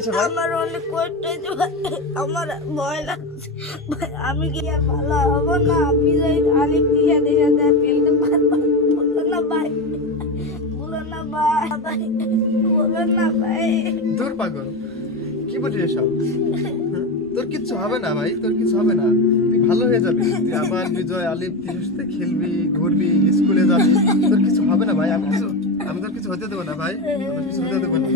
হয়েছে ভাই? আমার অনেক কষ্ট হয়েছে ভাই, আমার ভয় লাগছে ভাই, আমি কি আর ভালো হবো না? বিজয় আলিফ দিশাদের সাথে আর খেলতে পারবো বলো না ভাই, বলো না ভাই, বলো না ভাই। দূর পাগল, কি বলিস এসব? তোর কিচ্ছু হবে না ভাই, তোর কিছু হবে না, তুই ভালো হয়ে যাবি। তুই আবার বিজয় আলিফ তিশার সাথে খেলবি, ঘুরবি, স্কুলে যাবি, তোর কিছু হবে না ভাই। আমি তোর কিছু হতে দেবো না ভাই, তোর কিছু হতে দেবো না।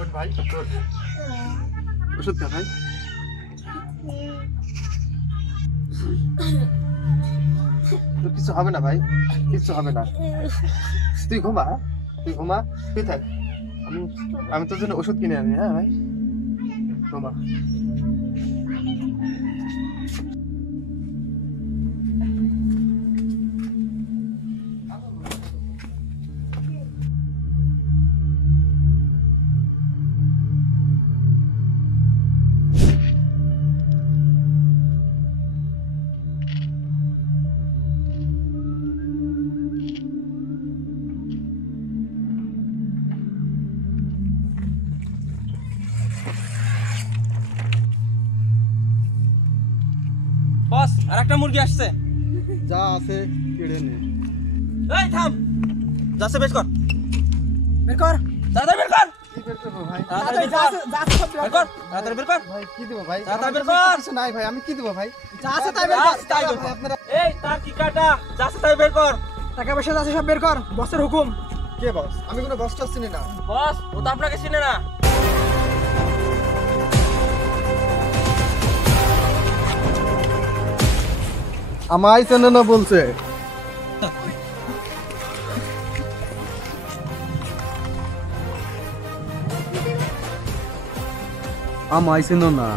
ওঠ ভাই, ওঠ। ওষুধ খা ভাই। তোর কিছু হবে না ভাই, কিছু হবে না। তুই ঘুমা, তুই ঘুমা, তুই থাক। আমি তোর জন্য ওষুধ কিনে আনি। হ্যাঁ ভাই, ঘুমা। বস, আরেকটা মুরগি আসছে। যা আছে কেড়ে নে। এই থাম, যাচ্ছে বের কর, বের কর, তাড়াতাড়ি বের কর। কি বের করবো ভাই? তাড়াতাড়ি বের কর, বের কর, তাড়াতাড়ি বের কর। ভাই কি দেবো ভাই? তাড়াতাড়ি বের কর। কিছু নাই ভাই, আমি কি দেবো ভাই? যা আছে তাই বের কর, তাই বের কর। আপনারা এই তার কি কাটা, যা আছে তাই বের কর। টাকা পয়সা আছে সব বের কর, বসের হুকুম। কে বস? আমি কোনো বস টস চিনি না। বস, ও তো আপনাকে চিনে না। আমায় চেনে না বলছে। আমায় চিনো না?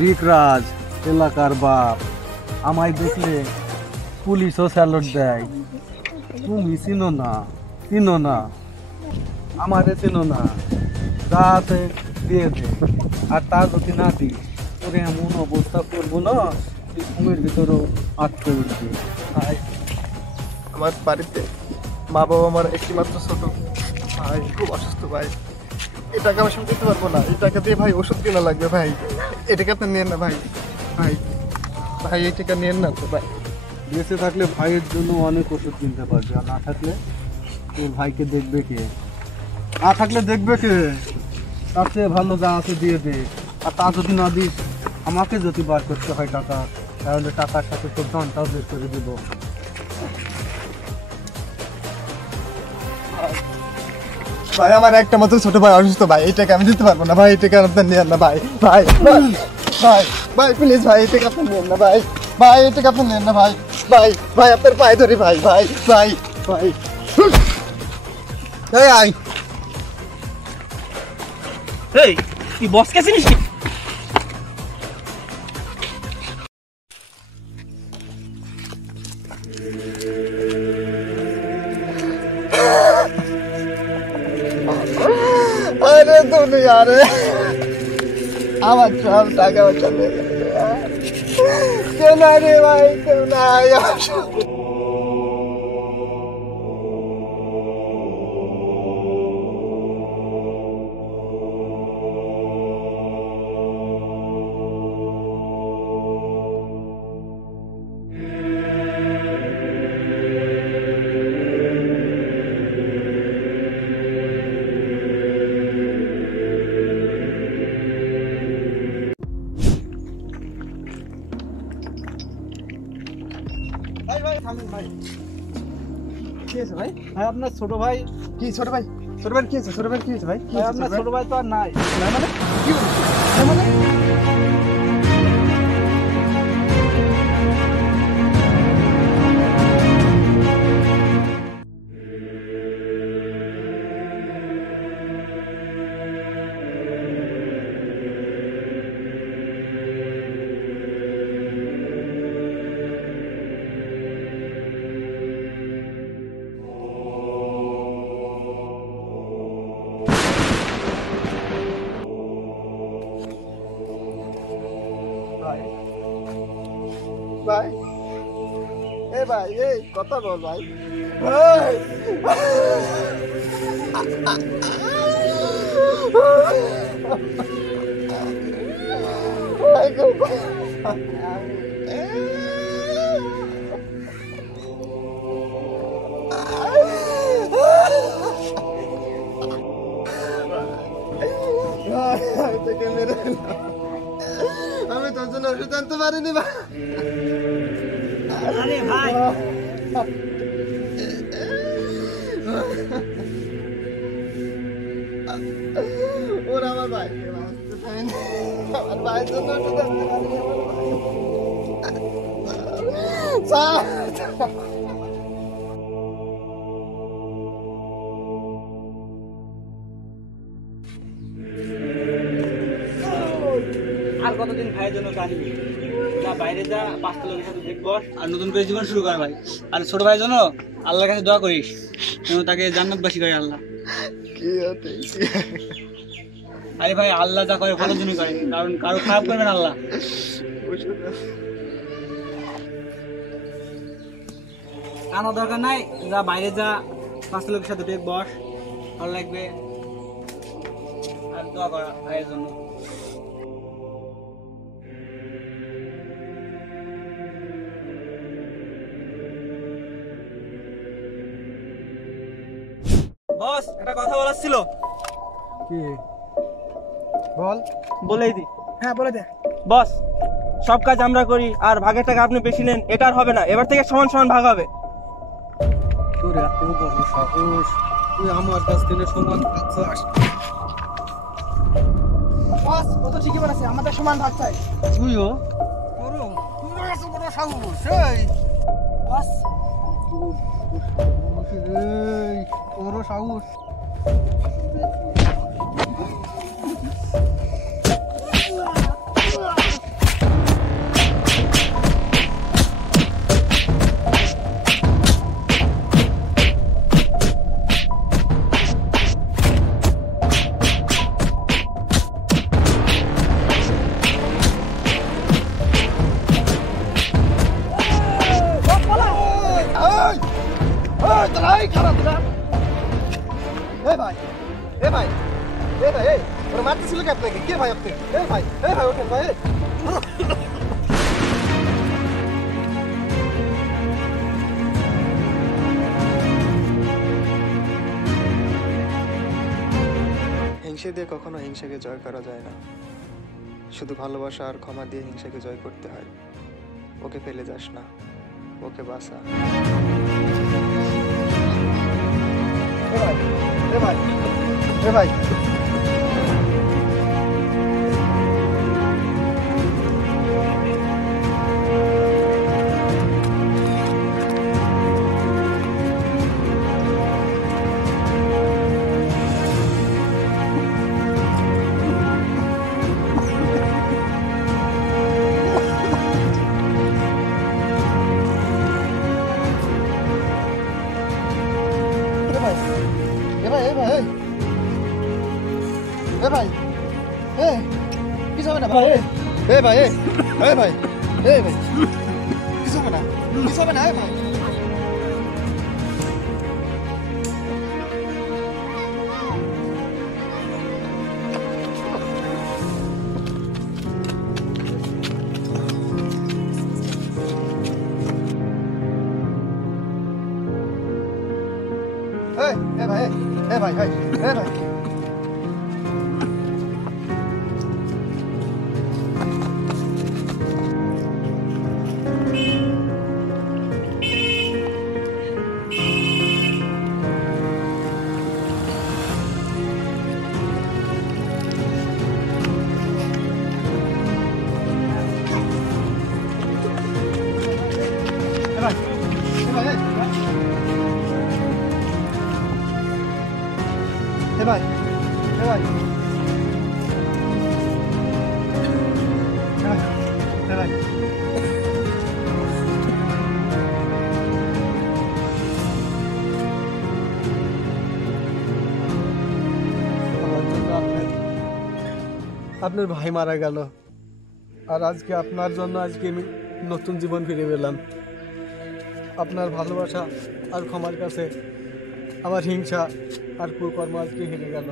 রিকরাজ এলাকার বাপ, আমায় দেখলে পুলিশও স্যালুট দেয়। তুমি চিনো না? চিনো না? আমারে চিনো না? তাতে দিয়ে দে, আর তা যদি না দিস তোরে এমন অবস্থা করবো না তুই ঘুমের ভিতরেও আটকে উঠবি। ভাই আমার বাড়িতে মা বাবা আমার একটি মাত্র ছোট ভাই খুব অসুস্থ ভাই। এই টাকা আমি সব দিতে পারবো না, এই টাকা দিয়ে ভাই ওষুধ কেনা লাগবে ভাই। এই টাকা আপনি নেন না ভাই, ভাই ভাই এই টাকা নেন না তো ভাই। বেঁচে থাকলে ভাইয়ের জন্য অনেক ওষুধ কিনতে পারবে, আর না থাকলে তোর ভাইকে দেখবে কে? না থাকলে দেখবে কে? তার চেয়ে ভালো যা আছে দিয়ে দে, আর তা যদি না দিস আমাকে যদি বার করতে হয় টাকা, তাহলে টাকার সাথে তোর দানটাও বের করে দেবো। ভাই আমার একটা মাত্র ছোট ভাই অসুস্থ ভাই, এই টাকা আমি দিতে পারবো না ভাই। এই টাকা আপনি নেন না ভাই, ভাই ভাই ভাই ভাই প্লিজ ভাই এই টাকা আপনি নেন না ভাই, ভাই এই টাকা আপনি নেন না ভাই, ভাই ভাই আপনার পায়ে ধরি ভাই, ভাই ভাই ভাই। এই আই এই তুই বসকে চিনিস কি? আরে দুনিয়া রে, আমার সব টাকা পয়সা নিয়ে গেল। কেউ নাই রে ভাই, কেউ নাই। আমার সব ভাই ভাই থামেন ভাই। কি হয়েছে ভাই? ভাই আপনার ছোট ভাই, কি ছোট ভাই? ছোট ভাই কি হয়েছে? ছোট ভাই কি হয়েছে ভাই? কি ভাই হয়েছে আপনার ছোট ছোট ভাই তো আর নাই। ভাই? মানে কি বলছিস? মানে ভাই এই কথা বল ভাই আমি তোর জন্য ওষুধ আনতে পারিনি ভাই। আরে ভাই ওরা আমার ভাই আমার ভাইয়ের জন্য ওষুধ আনতে পারিনি আর কতদিন ভাইয়ের জন্য কাঁদবি? যা বাইরে যা, পাঁচটা লোকের সাথে দেখবো আর নতুন করে জীবন শুরু কর ভাই। আর ছোট ভাইয়ের জন্য আল্লাহর কাছে দোয়া করিস যেন তাকে জান্নাতবাসী করে আল্লাহ। কি হতে আরে ভাই আল্লাহ যা করে ভালোর জন্য করে, কারণ কারো খারাপ করবে না আল্লাহ। কানো দরকার নাই, যা বাইরে যা, পাঁচটা লোকের সাথে দেখ বস, ভালো লাগবে। আর দোয়া করা ভাইয়ের জন্য। বস একটা কথা বলার ছিল। কি বল? বলেই দি। হ্যাঁ বলে দে। বস সব কাজ আমরা করি আর ভাগের টাকা আপনি বেশি নেন, এটা আর হবে না। এবার থেকে সমান সমান ভাগ হবে। তোর এত বড় সাহস, তুই আমার কাছ থেকে সমান চাস? বস ও তো ঠিকই বলেছে, আমাদের সমান ভাগ চাই। তুইও বস তোরও সাহস? ওরা মারতেছিল কি আপনাকে? কে ভাই আপনি? ভাই ওঠেন ভাই। হিংসা দিয়ে কখনো হিংসাকে জয় করা যায় না, শুধু ভালোবাসা আর ক্ষমা দিয়ে হিংসাকে জয় করতে হয়। ওকে ফেলে যাস না, ওকে বাঁচা। ভাই কিছু হবে না ভাই। ভাই কিছু হবে না, কিছু হবে না ভাই। ভাই আপনার ভাই মারা গেল, আর আজকে আপনার জন্য আজকে আমি নতুন জীবন ফিরে পেলাম। আপনার ভালোবাসা আর ক্ষমার কাছে আমার হিংসা আর কুকর্ম আজকে হেরে গেল।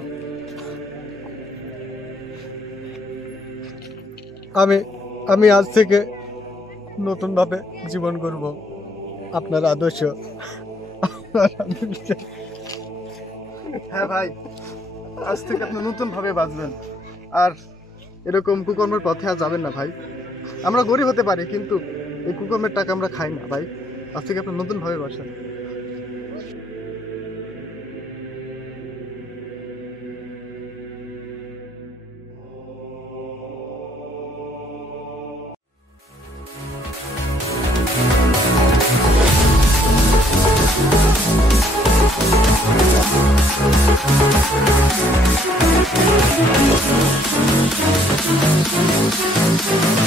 আমি আজ থেকে নতুনভাবে জীবন করব, আপনার আদর্শ। হ্যাঁ ভাই, আজ থেকে আপনি নতুন ভাবে বাঁচবেন, আর এরকম কুকর্মের পথে আর যাবেন না ভাই। আমরা গরিব হতে পারি, কিন্তু এই কুকর্মের টাকা আমরা খাই না ভাই। আজ থেকে আপনি নতুন ভাবে বাঁচেন। Thank you.